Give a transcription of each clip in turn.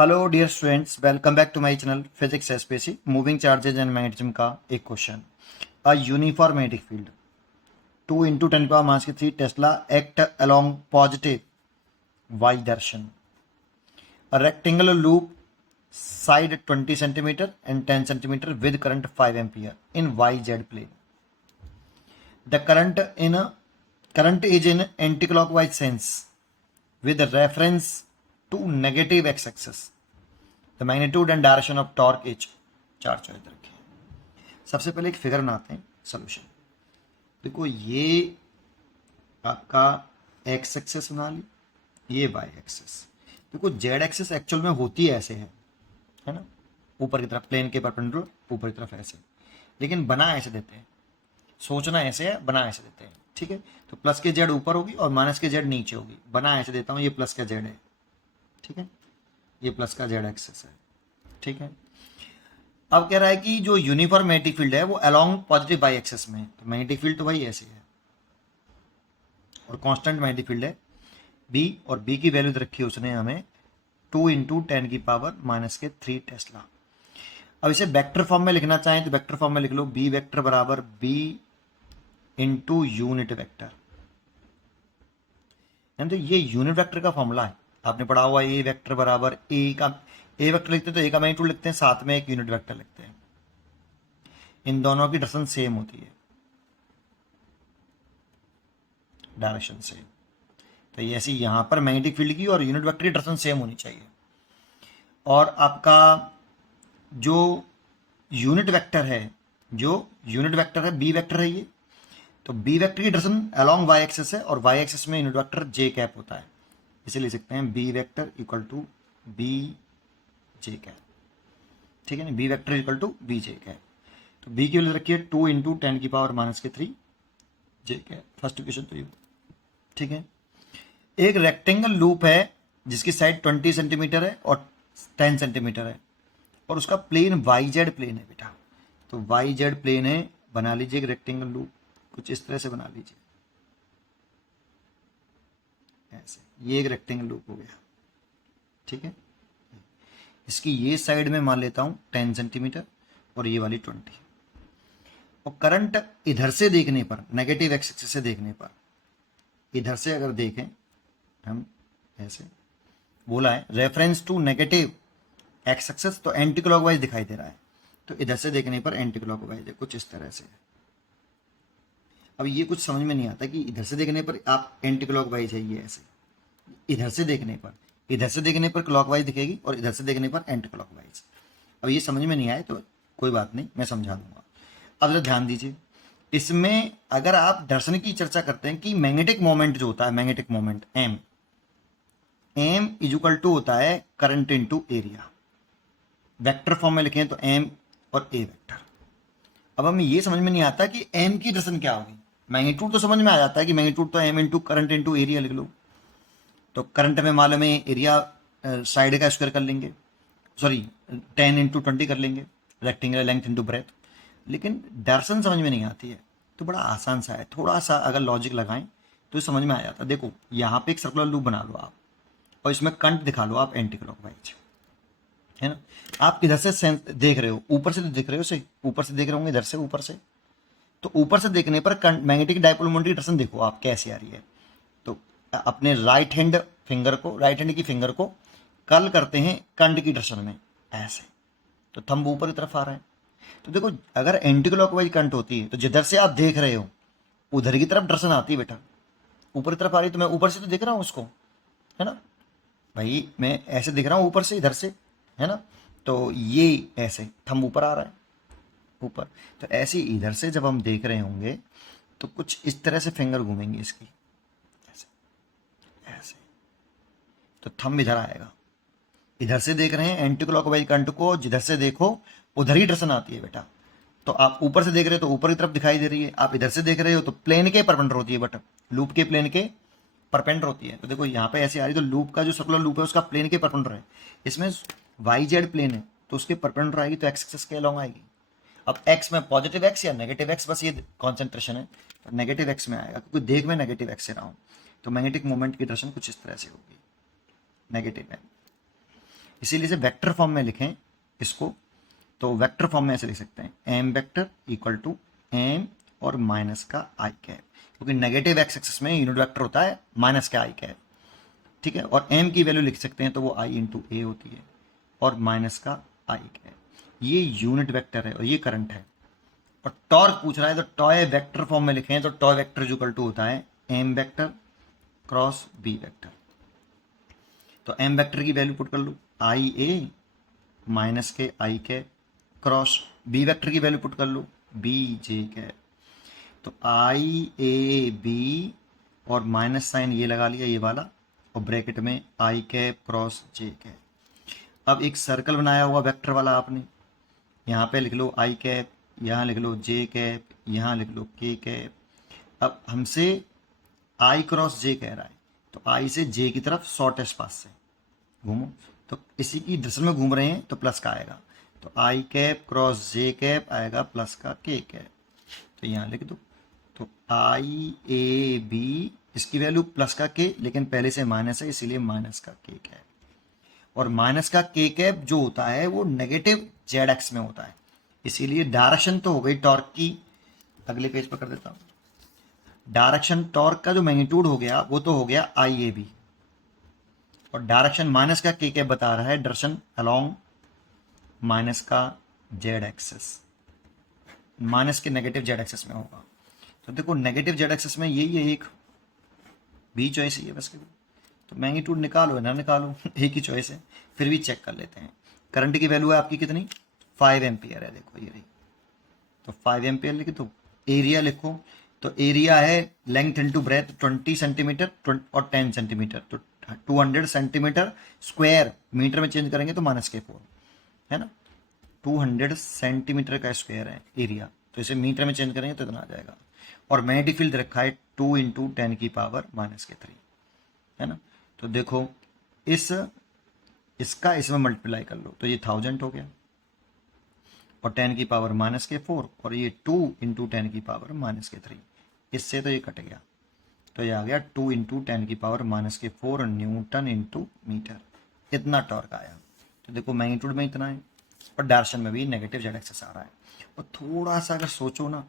Hello dear students, welcome back to my channel physics SPSC. Moving charges and magnetism का एक question. A uniform magnetic field 2 into 10⁻³ tesla act along positive Y direction. A rectangular loop side 20 centimetre and 10 centimetre with current 5 ampere in Y Z plane. The current is in anti clockwise sense with reference to negative x axis. The magnitude and direction of torque h चार choice रखे हैं। सबसे पहले एक figure बनाते हैं solution. देखो ये आपका x एक्सेस बना ली, ये y एक्सेस। देखो z एक्सेस एक्चुअल में होती है ऐसे है ना, ऊपर की तरफ प्लेन के परपेंडिकुलर ऊपर की तरफ ऐसे, लेकिन बना ऐसे देते हैं। सोचना ऐसे है, बना ऐसे देते हैं, ठीक है। तो प्लस के जेड ऊपर होगी और माइनस के जेड नीचे होगी। बना ऐसे देता हूँ, ये प्लस का जेड है, ठीक है, ये प्लस का जेड एक्सेस है, ठीक है। अब कह रहा है कि जो यूनिफॉर्म मैग्नेटिक फील्ड है वो अलोंग पॉजिटिव वाई एक्सेस में है। तो मैग्नेटिक फील्ड तो वही ऐसे है और कांस्टेंट मैग्नेटिक फील्ड है बी, और बी की वैल्यू रखी है उसने हमें 2 इंटू 10⁻³ टेस्ला। अब इसे वेक्टर फॉर्म में लिखना चाहें तो वेक्टर फॉर्म में लिख लो, बी वेक्टर बराबर बी इंटू यूनिट वेक्टर। तो ये यूनिट वेक्टर का फॉर्मूला है, आपने पढ़ा हुआ। ए वेक्टर बराबर ए का, ए वेक्टर लिखते हैं तो ए का मैग्नीट्यूड लिखते हैं, साथ में एक यूनिट वेक्टर लिखते हैं। इन दोनों की डायरेक्शन सेम होती है, डायरेक्शन सेम। तो ये ऐसी यहां पर मैग्नेटिक फील्ड की और यूनिट वेक्टर की डायरेक्शन सेम होनी चाहिए। और आपका जो यूनिट वेक्टर है, बी वेक्टर है ये, तो बी वेक्टर की डायरेक्शन अलोंग वाई एक्सिस है और वाई एक्सिस में यूनिट वेक्टर जे कैप होता है। इसे लिख सकते हैं B vector equal to B J cap, ठीक है ना, B vector equal to B J cap. तो बी की वैल्यू रखिए 2 इंटू 10⁻³ जे कैप। फर्स्ट इक्वेशन तो ये, ठीक है। एक रेक्टेंगल लूप है जिसकी साइड 20 सेंटीमीटर है और 10 सेंटीमीटर है और उसका प्लेन वाई जेड प्लेन है बेटा। तो वाई जेड प्लेन है, बना लीजिए एक रेक्टेंगल लूप, कुछ इस तरह से बना लीजिए ऐसे। ये एक रेक्टेंगल लूप हो गया, ठीक है। इसकी ये साइड में मान लेता हूं 10 सेंटीमीटर और ये वाली 20। और करंट इधर से देखने पर, नेगेटिव एक्स एक्सिस से देखने पर, इधर से अगर देखें हम ऐसे, बोला है reference to negative X axis, तो एंटी क्लॉकवाइज दिखाई दे रहा है। तो इधर से देखने पर एंटी क्लॉकवाइज है, कुछ इस तरह से। अब ये कुछ समझ में नहीं आता कि इधर से देखने पर आप एंटी क्लॉकवाइज है, ये ऐसे। इधर से देखने पर क्लॉकवाइज दिखेगी और इधर से देखने पर एंटी क्लॉकवाइज। अब ये समझ में नहीं आए तो कोई बात नहीं, मैं समझा दूंगा। अब जरा ध्यान दीजिए, इसमें अगर आप दर्शन की चर्चा करते हैं कि मैग्नेटिक मोमेंट जो होता है, magnetic moment M is equal to होता है current into area. Vector form में लिखें तो एम और ए वेक्टर। अब हमें ये समझ में नहीं आता कि एम की डायरेक्शन क्या होगी। मैग्नीट्यूड तो समझ में आ जाता है कि मैग्नीट्यूड तो M into current into area लिख लो। तो करंट में मालूम है एरिया साइड का स्क्वायर कर लेंगे, सॉरी 10 इंटू 20 कर लेंगे, रेक्टेंगुलर लेंथ इंटू ब्रेथ। लेकिन डायरेक्शन समझ में नहीं आती है, तो बड़ा आसान सा है, थोड़ा सा अगर लॉजिक लगाएं तो समझ में आ जाता है। देखो यहाँ पे एक सर्कुलर लूप बना लो आप और इसमें करंट दिखा लो आप एंटी क्लॉकवाइज, है ना। आप किधर से देख रहे हो, ऊपर से तो देख रहे हो, सही ऊपर से देख रहे होंगे, इधर से ऊपर से। तो ऊपर से देखने पर मैग्नेटिक डायपोल मोमेंट की डायरेक्शन देखो आप कैसे आ रही है। तो अपने राइट हैंड की फिंगर को कर्ल करते हैं करंट की डायरेक्शन में ऐसे, तो थंब ऊपर की तरफ आ रहा है। तो देखो अगर एंटी क्लॉकवाइज करंट होती है तो जिधर से आप देख रहे हो उधर की तरफ डायरेक्शन आती है बेटा, ऊपर की तरफ आ रही है। तो मैं ऊपर से तो देख रहा हूँ उसको, है ना भाई, मैं ऐसे दिख रहा हूँ ऊपर से, इधर से, है ना। तो ये ऐसे थंब ऊपर आ रहा है, ऊपर। तो ऐसे इधर से जब हम देख रहे होंगे तो कुछ इस तरह से फिंगर घूमेंगी इसकी ऐसे ऐसे, तो थंब इधर आएगा। इधर से देख रहे हैं एंटी क्लॉकवाइज करंट को, जिधर से देखो उधर ही डायरेक्शन आती है बेटा। तो आप ऊपर से देख रहे हो तो ऊपर की तरफ दिखाई दे रही है, आप इधर से देख रहे हो तो प्लेन के परपेंडिकुलर होती है, बट लूप के प्लेन के परपेंडिकुलर होती है। तो देखो यहाँ पे ऐसे आ रही है, तो लूप का जो सर्कुलर लूप है उसका प्लेन के परपेंडिकुलर है। इसमें वाई जेड प्लेन है तो उसके परपेंडिकुलर आएगी, तो एक्स एक्सिस के अलॉन्ग आएगी। अब एक्स में पॉजिटिव एक्स या नेगेटिव एक्स, बस ये कॉन्सेंट्रेशन है, तो नेगेटिव एक्स में आएगा क्योंकि देख मैं नेगेटिव एक्स से रहा हूँ। तो मैग्नेटिक मोमेंट की डायरेक्शन कुछ इस तरह से होगी, नेगेटिव है। इसीलिए इसे वेक्टर फॉर्म में लिखें इसको, तो वेक्टर फॉर्म में ऐसे लिख सकते हैं M vector equal to M और माइनस का आई कैप, क्योंकि नेगेटिव एक्स एक्सिस में यूनिट वेक्टर होता है माइनस का आई कैप, ठीक है। और एम की वैल्यू लिख सकते हैं तो वो आई इंटू ए होती है और माइनस का आई कैप, ये यूनिट वेक्टर है और ये करंट है। और टॉर्क पूछ रहा है तो टॉय वेक्टर फॉर्म में लिखें तो टॉय वेक्टर इक्वल टू होता है M vector cross B vector. तो एम वेक्टर की वैल्यू पुट कर लो आई ए माइनस के I cap cross B vector की वैल्यू पुट कर लो बी जे कैप। तो आई ए बी और माइनस साइन ये लगा लिया ये वाला और ब्रैकेट में I cap cross J cap. अब एक सर्कल बनाया हुआ वेक्टर वाला आपने, यहाँ पे लिख लो आई कैप, यहाँ लिख लो जे कैप, यहाँ लिख लो के कैप। अब हमसे आई क्रॉस जे कह रहा है तो आई से जे की तरफ शॉर्टेस्ट पास से घूमो, तो इसी की दिशा में घूम रहे हैं तो प्लस का आएगा, तो आई कैप क्रॉस जे कैप आएगा प्लस का के कैप। तो यहाँ लिख दो, तो आई ए बी इसकी वैल्यू प्लस का के, लेकिन पहले से माइनस है इसीलिए माइनस का के कैप। और माइनस का के कैप जो होता है वो नेगेटिव जेड एक्स में होता है, इसीलिए डायरेक्शन तो हो गई टॉर्क की, अगले पेज पर कर देता हूँ। डायरेक्शन टॉर्क का जो मैग्नीट्यूड हो गया वो तो हो गया आई ए बी, और डायरेक्शन माइनस का के कैप बता रहा है डायरेक्शन अलोंग माइनस का जेड एक्सेस, माइनस के नेगेटिव जेड एक्सेस में होगा। तो देखो नेगेटिव जेड एक्सेस में यही है, एक बी चॉइस ही है बस केवल, तो मैग्नीट्यूड निकालो ना निकालो एक ही चॉइस है, फिर भी चेक कर लेते हैं। करंट की वैल्यू है आपकी कितनी 5 एम्पियर है, देखो ये रही, तो 5 एम्पियर लिख दो। एरिया लिखो, तो एरिया है लेंथ इंटू ब्रेथ 20 सेंटीमीटर और 10 सेंटीमीटर, तो 200 सेंटीमीटर स्क्वायर, मीटर में चेंज करेंगे तो माइनस के 4 है ना, 200 सेंटीमीटर का स्क्वायर है एरिया, तो इसे मीटर में चेंज करेंगे तो इतना आ जाएगा। और मैग्नेटिक फील्ड रखा है 2 इंटू 10 की पावर माइनस के 3 है ना। तो देखो इसका इसमें मल्टीप्लाई कर लो तो ये 1000 हो गया और 10 की पावर माइनस के 4 और ये 2 इंटू 10 की पावर माइनस के 3, इससे तो ये कट गया, तो ये आ गया 2 इंटू 10 की पावर माइनस के 4 न्यूटन इंटू मीटर, इतना टॉर्क आया। तो देखो मैग्नीट्यूड में इतना है और डायरेक्शन में भी नेगेटिव जेड एक्सेस आ रहा है। और थोड़ा सा अगर सोचो ना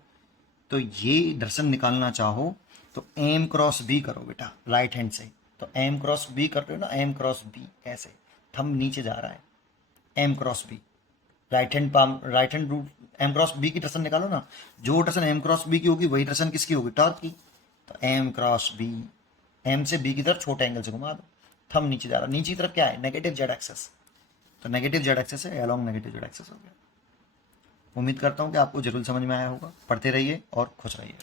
तो ये दर्शन निकालना चाहो तो एम क्रॉस बी करो बेटा राइट हैंड से, तो एम क्रॉस बी कर रहे हो ना, एम क्रॉस बी कैसे, थंब नीचे जा रहा है, M cross B right hand rule M cross B की दर्शन निकालो ना, जो दर्शन एम क्रॉस बी की होगी वही दर्शन किसकी होगी टॉर्क की। तो एम क्रॉस बी, एम से बी की तरफ छोटे एंगल से घुमा दो, थंब नीचे जा रहा है, नीचे की तरफ क्या है नेगेटिव जेड एक्सेस, तो नेगेटिव जेड एक्सेस है अलोंग नेगेटिव जेड एक्सेस हो गया। उम्मीद करता हूँ कि आपको जरूर समझ में आया होगा, पढ़ते रहिए और खुश रहिए।